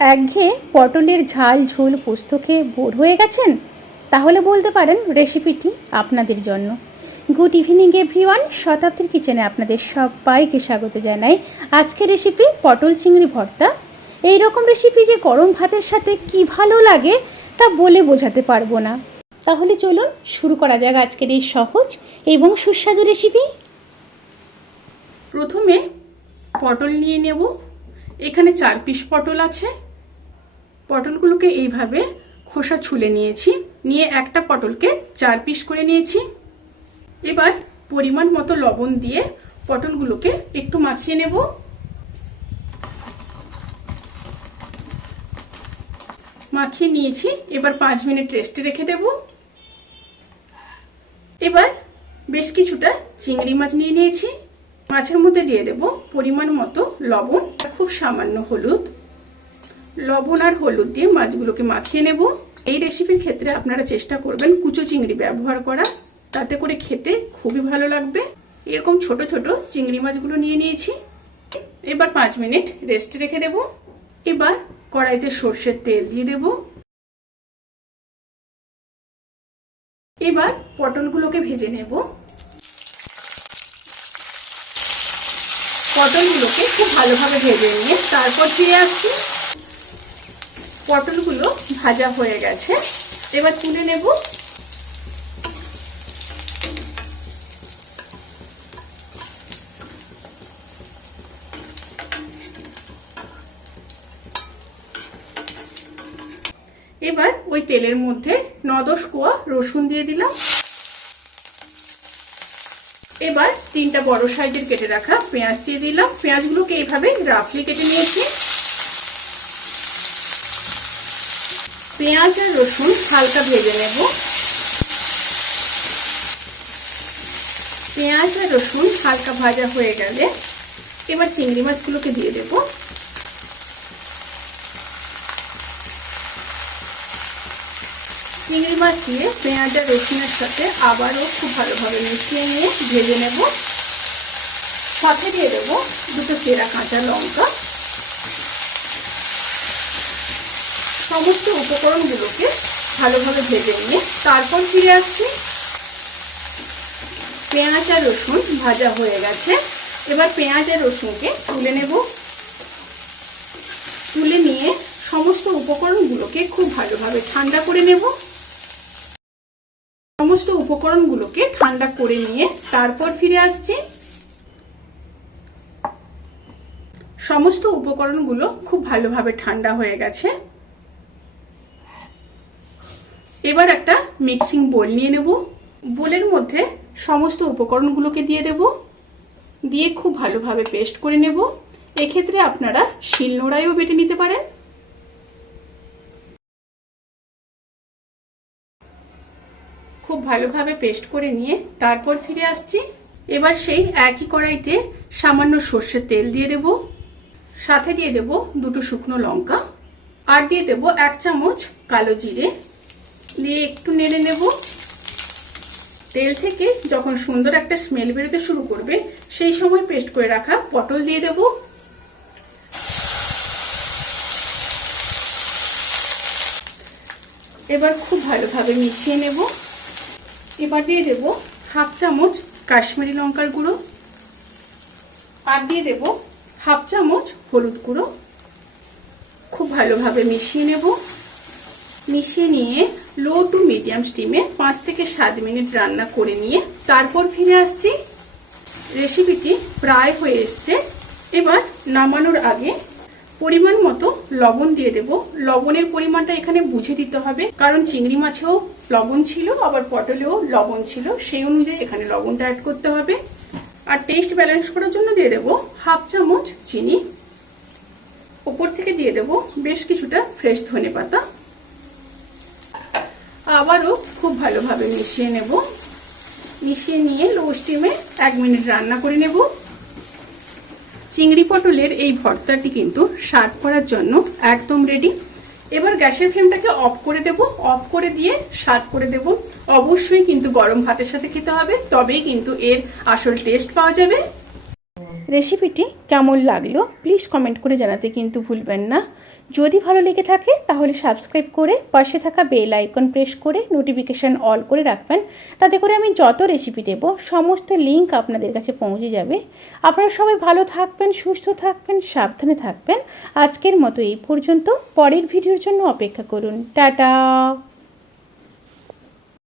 একঘেয়ে পটলের ঝাল ঝোল পোস্ত খেয়ে বোর হয়ে গেছেন? তাহলে বলতে পারেন রেসিপিটি আপনাদের জন্য। গুড ইভিনিং এভরিওয়ান, শতাব্দীর কিচেনে আপনাদের সবাইকে স্বাগত জানাই। আজকের রেসিপি পটল চিংড়ি ভর্তা। এই রকম রেসিপি যে গরম ভাতের সাথে কি ভালো লাগে তা বলে বোঝাতে পারবো না। তাহলে চলুন শুরু করা যাক আজকের এই সহজ এবং সুস্বাদু রেসিপি। প্রথমে পটল নিয়ে নেব। এখানে 4 পিস পটল আছে। পটলগুলোকে এইভাবে খোসা ছুলে নিয়েছি, নিয়ে একটা পটলকে 4 পিস করে নিয়েছি। এবার পরিমাণ মতো লবণ দিয়ে পটলগুলোকে একটু মাখিয়ে নেব। মাখিয়ে নিয়েছি, এবার 5 মিনিট রেস্টে রেখে দেব। এবার বেশ কিছুটা চিংড়ি মাছ নিয়ে নিয়েছি। মাছের মধ্যে দিয়ে দেব পরিমাণ মতো লবণ, খুব সামান্য হলুদ। লবণ আর হলুদ দিয়ে মাছগুলোকে মাখিয়ে নেব। এই রেসিপির ক্ষেত্রে আপনারা চেষ্টা করবেন কুচো চিংড়ি ব্যবহার করা, তাতে করে খেতে খুবই ভালো লাগবে। এরকম ছোট ছোট চিংড়ি মাছগুলো নিয়ে নিয়েছি। এবার 5 মিনিট রেস্টে রেখে দেব। এবার কড়াইতে সর্ষের তেল দিয়ে দেব। এবার পটলগুলোকে ভেজে নেব। পটলগুলোকে খুব ভালোভাবে ভেজে নিয়ে তারপর ফিরে আসছি। পটলগুলো ভাজা হয়ে গেছে, এবার তুলে নেব। এবার ওই তেলের মধ্যে 9-10 কোয়া রসুন দিয়ে দিলাম। এবার 3টা বড় সাইজের কেটে রাখা পেঁয়াজ দিয়ে দিলাম। পেঁয়াজগুলোকে এইভাবে রাফলি কেটে নিয়েছি। পেঁয়াজ আর রসুন হালকা ভেজে নেব। পেঁয়াজ আর রসুন হালকা ভাজা হয়ে গেলে এবার চিংড়ি মাছগুলোকে দিয়ে দেব। চিংড়ি মাছ দিয়ে পেঁয়াজ আর রসুনের সাথে আবারও খুব ভালোভাবে মিশিয়ে নিয়ে ভেজে নেব। সাথে দিয়ে দেব 2টো চেরা কাঁচা লঙ্কা। সমস্ত উপকরণগুলোকে ভালোভাবে ভেজে নিয়ে তারপর ফিরে আসছি। পেঁয়াজ আর রসুন ভাজা হয়ে গেছে, এবার পেঁয়াজ আর রসুনকে তুলে নেব। তুলে নিয়ে সমস্ত উপকরণগুলোকে খুব ভালোভাবে ঠান্ডা করে নেব। সমস্ত উপকরণগুলোকে ঠান্ডা করে নিয়ে তারপর ফিরে আসছি। সমস্ত উপকরণগুলো খুব ভালোভাবে ঠান্ডা হয়ে গেছে। এবার একটা মিক্সিং বোল নিয়ে নেব। বোলের মধ্যে সমস্ত উপকরণগুলোকে দিয়ে দেব, দিয়ে খুব ভালোভাবে পেস্ট করে নেব। এক্ষেত্রে আপনারা শিলনোড়ায়ও বেটে নিতে পারেন। খুব ভালোভাবে পেস্ট করে নিয়ে তারপর ফিরে আসছি। এবার সেই একই কড়াইতে সামান্য সর্ষের তেল দিয়ে দেব। সাথে দিয়ে দেব 2টো শুকনো লঙ্কা, আর দিয়ে দেব 1 চামচ কালো জিরে। দিয়ে একটু নেড়ে নেব। তেল থেকে যখন সুন্দর একটা স্মেল বেরোতে শুরু করবে সেই সময় পেস্ট করে রাখা পটল দিয়ে দেব। এবার খুব ভালোভাবে মিশিয়ে নেব। এবার দিয়ে দেব 1/2 চামচ কাশ্মীরি লঙ্কার গুঁড়ো, আর দিয়ে দেব 1/2 চামচ হলুদ গুঁড়ো। খুব ভালোভাবে মিশিয়ে নেব। মিশিয়ে নিয়ে লো টু মিডিয়াম স্টিমে 5 থেকে 7 মিনিট রান্না করে নিয়ে তারপর ফিরে আসছি। রেসিপিটি প্রায় হয়ে এসছে। এবার নামানোর আগে পরিমাণ মতো লবণ দিয়ে দেব। লবণের পরিমাণটা এখানে বুঝে দিতে হবে, কারণ চিংড়ি মাছেও লবণ ছিল, আবার পটলেও লবণ ছিল, সেই অনুযায়ী এখানে লবণটা অ্যাড করতে হবে। আর টেস্ট ব্যালেন্স করার জন্য দিয়ে দেব 1/2 চামচ চিনি। ওপর থেকে দিয়ে দেব বেশ কিছুটা ফ্রেশ ধনেপাতা। আবারও খুব ভালোভাবে মিশিয়ে নেব। মিশিয়ে নিয়ে লো স্টিমে 1 মিনিট রান্না করে নেব। চিংড়ি পটলের এই ভর্তাটি কিন্তু সার্ভ করার জন্য একদম রেডি। এবার গ্যাসের ফ্লেমটাকে অফ করে দেব। অফ করে দিয়ে সার্ভ করে দেব। অবশ্যই কিন্তু গরম ভাতের সাথে খেতে হবে, তবেই কিন্তু এর আসল টেস্ট পাওয়া যাবে। রেসিপিটি কেমন লাগলো প্লিজ কমেন্ট করে জানাতে কিন্তু ভুলবেন না। যদি ভালো লেগে থাকে তাহলে সাবস্ক্রাইব করে পাশে থাকা বেল আইকন প্রেস করে নোটিফিকেশান অল করে রাখবেন। তাতে করে আমি যত রেসিপি দেব সমস্ত লিঙ্ক আপনাদের কাছে পৌঁছে যাবে। আপনারা সবাই ভালো থাকবেন, সুস্থ থাকবেন, সাবধানে থাকবেন। আজকের মতো এই পর্যন্ত। পরের ভিডিওর জন্য অপেক্ষা করুন। টাটা।